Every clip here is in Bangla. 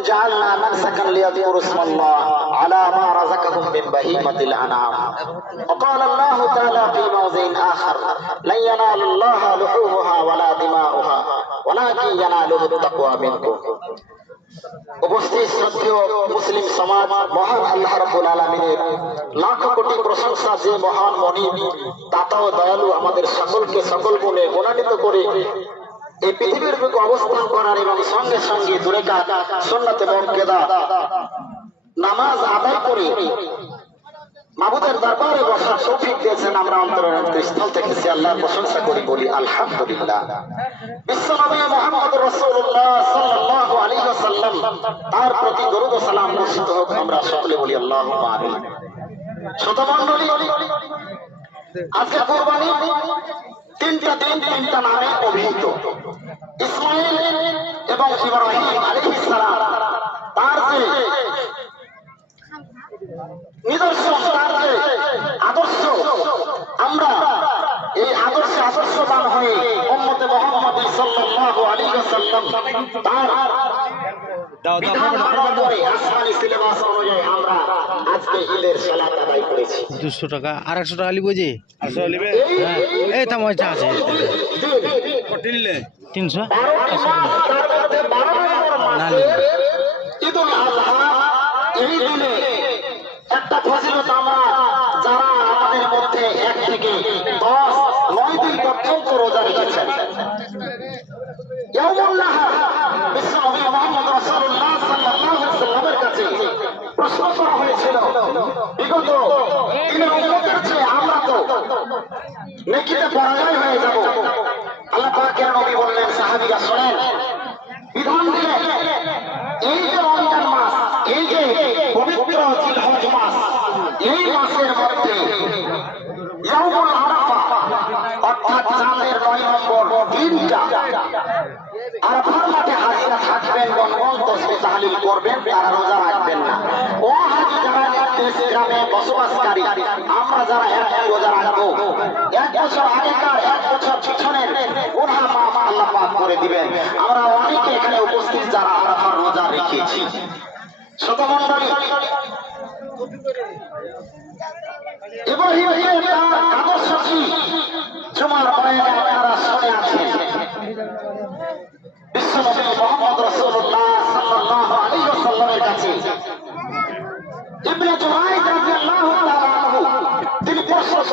جعلنا منسكا ليذكروا اسم الله على ما رزقهم من بهيمة الأنعام وقال الله تعالى في موضع آخر لن ينال الله لحومها ولا دماؤها ولكن يناله التقوى منكم উপস্থিত শ্রদ্ধেয় মুসলিম সমাজ মহান আল্লাহ রাব্বুল আলামিনের লাখ কোটি প্রশংসা যে মহান মনিব দাতা ও দয়ালু আমাদের সকলকে সকল বলে গুণান্বিত করে এই পৃথিবীর বুকে অবস্থান করার এবং সঙ্গে সঙ্গে দূরে কাজ সুন্নাতে মক্কেদা নামাজ আদায় করে মাবুদের দরবারে বসার তৌফিক দিয়েছেন আমরা অন্তরের স্থল থেকে সে আল্লাহর প্রশংসা করি, বলি আলহামদুলিল্লাহ। বিশ্বনবী মুহাম্মদ রাসূলুল্লাহ সাল্লাল্লাহু আলাইহি ওয়াসাল্লাম, তার প্রতি দরুদ সালাম বর্ষিত হোক, আমরা সকলে বলি আল্লাহুম্মা আমিন আজকে কুরবানি তিনটা দিন তিনটা নামে অভিহিত। ইসমাইল এবং ইব্রাহিম আলাইহিস সালাম তার যে নিদর্শন তার যে আদর্শ আমরা এই আদর্শে আদর্শবান হয়ে উম্মতে মুহাম্মদ সাল্লাল্লাহু আলাইহি ওয়াসাল্লাম তার বিধান আমরা আজকে ঈদের সালাত দুশো টাকা আর একশো টাকা লিবো যে? এই এই তো মজা আছে। তিনশো? না একটা ফজিলত আমরা যারা আমাদের মধ্যে এক থেকে দশ নয় দিন পর্যন্ত রোজা রেখেছেন। ইয়াউমুল নেকিতে পরাজয় হয়ে যাব। আল্লাহ পাকের নবী বললেন, সাহাবীরা শোনেন, বিধান দিলেন এই যে রমজান মাস, এই যে পবিত্র জিলহজ মাস, এই মাসের মধ্যে ইয়াউমুল আরাফা, অর্থাৎ চাঁদের নয় নম্বর দিনটা আরাফার মাঠে হাজিরা থাকবেন গণগণ তসবি তাহলিল করবেন, তারা রোজা রাখবেন না। গ্রামে বসবাসকারী। আমরা যারা এক রোজা রাখব এক বছর আগেকার এক বছর পিছনের গুনাহ মাফ আল্লাহ পাক করে দিবেন। আমরা অনেকে এখানে উপস্থিত যারা আরাফার রোজা রেখেছি ছোট মন্ডলী ইব্রাহিমের তার আদর্শ কি? জুমার বয়ানে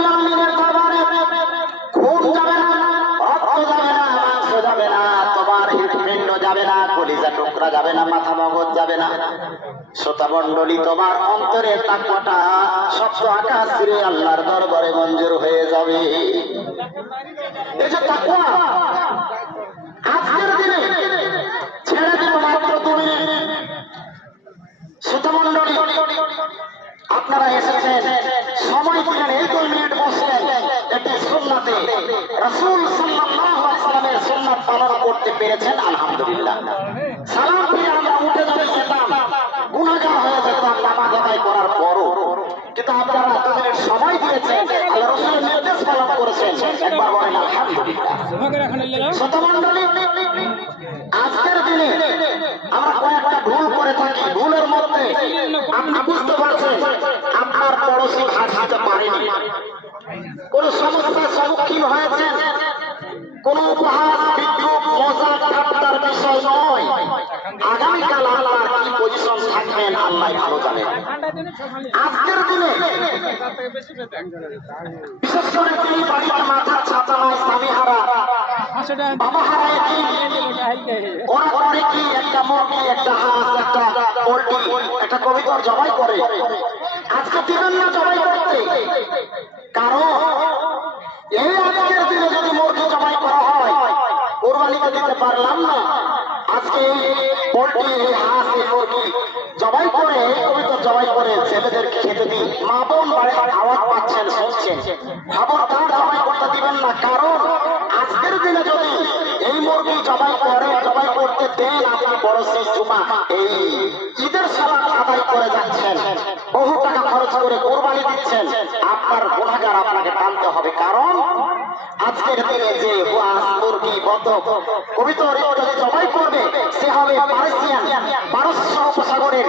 আলামিনের দরবারে খুন যাবে না, রক্ত যাবে না, মাংস যাবে না, তোমার হৃদপিণ্ড যাবে না কলিজা টুকরা যাবে না, মাথা মগজ যাবে না। শ্রোতা মণ্ডলী তোমার অন্তরে তাকওয়াটা সপ্ত আকাশ জুড়ে আল্লাহর দরবারে মঞ্জুর হয়ে যাবে। আপনারা এসেছেন, সময় এই দুই মিনিট বসলেন। এটি সুন্নাতে সুন্নাত পালন করতে পেরেছেন, আলহামদুলিল্লাহ। সালাম ফিরে আমরা উঠে যদি যেতাম গুনাহগার হয়ে যেতাম নামাজ আদায় করার পরও আপনারা সময় দিয়েছেন, আল্লাহ রাসূলের নির্দেশ পালন করেছেন। একবার বলেন, আলহামদুলিল্লাহ। আজকের দিনে আমরা কয়েকটা ভুল করে থাকি। ভুলের মধ্যে আপনি বুঝতে পারছেন, আপনার পড়োশি ভাসাতে পারেনি। কোন সমস্যার সম্মুখীন হয়েছেন? কোন উপহাস বিদ্রুপ মজা ঠাট্টার বিষয় নয়। থাকবেন আল্লাহ ভালো জানেন আজকের দিনে বিশেষ করে যেই বাড়িতে মাথার ছাতা নাই স্বামী হারা আজকে দিবেন করতে? কারণ এই দিনে যদি করা হয় দিতে পারলাম না। আজকে করে ছেলেদেরকে খেতে দিই মা বোন আওয়াজ পাচ্ছেন, শুনছেন, খবরদার জবাই করতে দিবেন না। কারণ আজকের দিনে যদি এই মুরগি জবাই করে, জবাই করতে দেন আপনি বড় সেই জুমা, এই ঈদের সালাদ আদায় করে যাচ্ছেন। বহু টাকা বলে করে কোরবানি দিচ্ছেন, আপনার গোনাগার আপনাকে টানতে হবে। কারণ আজকের দিনে যে মুরগি কবিতর ইত্যাদি জবাই করবে, সে হবে পারসিয়ান পারস্য উপসাগরের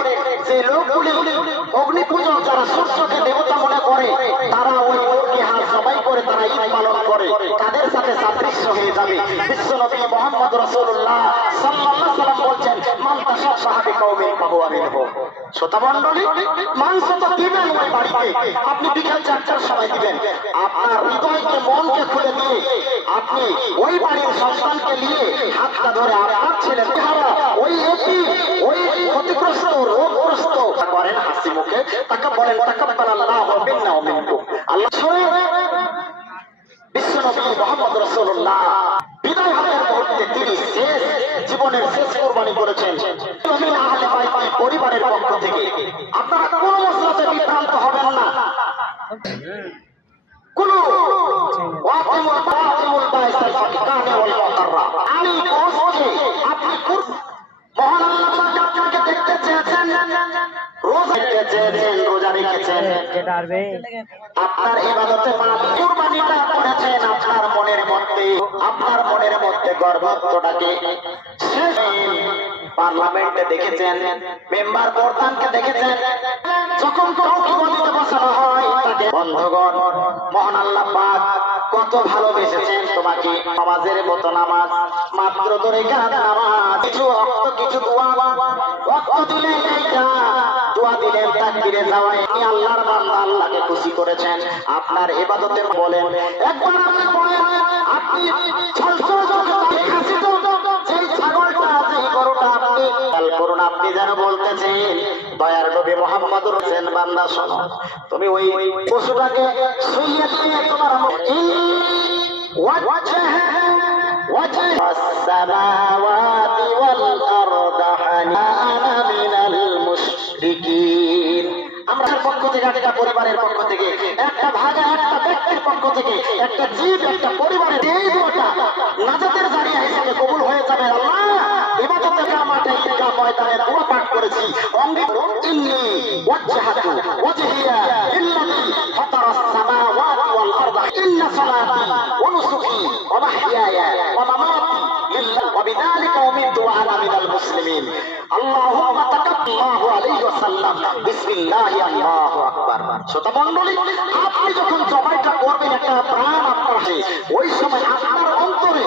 যে লোকগুলি অগ্নিপূজক যারা সূর্যকে দেবতা মনে করে, তারা ওই জবাই করে তারা ঈদ পালন করে তাদের সাথে সাদৃশ্য হয়ে যাবে? বিশ্ব নবী মোহাম্মদ রসুল্লাহ সাল্লাল্লাহু সাল্লাম বলছেন, মান তাসাব সাহাবি কওমে ফাহুয়া মিনহুম শ্রোতা মণ্ডলী মাংস তো দিবেন ওই বাড়িতে? আপনি বিকেল চারটার সময় দিবেন। আপনার হৃদয়কে মনকে খুলে দিয়ে আপনি ওই বাড়ির সন্তানকে নিয়ে হাতটা ধরে আপনার ছেলে চেহারা ওই এটি ওই ক্ষতিগ্রস্ত, রোগগ্রস্ত করেন হাসি মুখে, তাকে বলেন তাকে আল্লাহ হবেন না আল্লাহ 不好？রেখেছেন আপনার ইবাদতে পাপ কুরবানিটা আপনার মনের মধ্যে। আপনার মনের মধ্যে গর্ভত্বটাকে পার্লামেন্টে দেখেছেন, মেম্বার দেখেছেন। যখন বলতে বসানো হয়, তাকে বন্ধগণ, মহান আল্লাহ পাক কত ভালোবেসেছেন। নামাজের মতো নামাজ, মাত্র ধরে নামাজ। কিছু অক্ত কিছু আপনার ইবাদতে বলেন আপনি যেন বলতেছেন, দয়ার মোহাম্মদ বান্দা শোনো, তুমি ওই পশুটাকে শুইয়ে তোমার وجه وجه السماوات والأرض حنانا من المشركين আমরা পক্ষ থেকে একটা পরিবারের পক্ষ থেকে একটা ভাগা একটা ব্যক্তির পক্ষ থেকে একটা জীব একটা পরিবারের এই দোয়াটা নাজাতের জারিয়া হিসেবে কবুল হয়ে যাবে আল্লাহ ইবাদতের মাঠে ঈদগাহ ময়দানে দোয়া পাঠ করেছি অঙ্গে ইন্নি ওয়াজহাতু ওয়াজহিয়া লিল্লাযী ফাতারাস সামাওয়াতি আপনি যখন জবাইটা করবেন একটা প্রাণ আপনার ওই সময় আপনার অন্তরে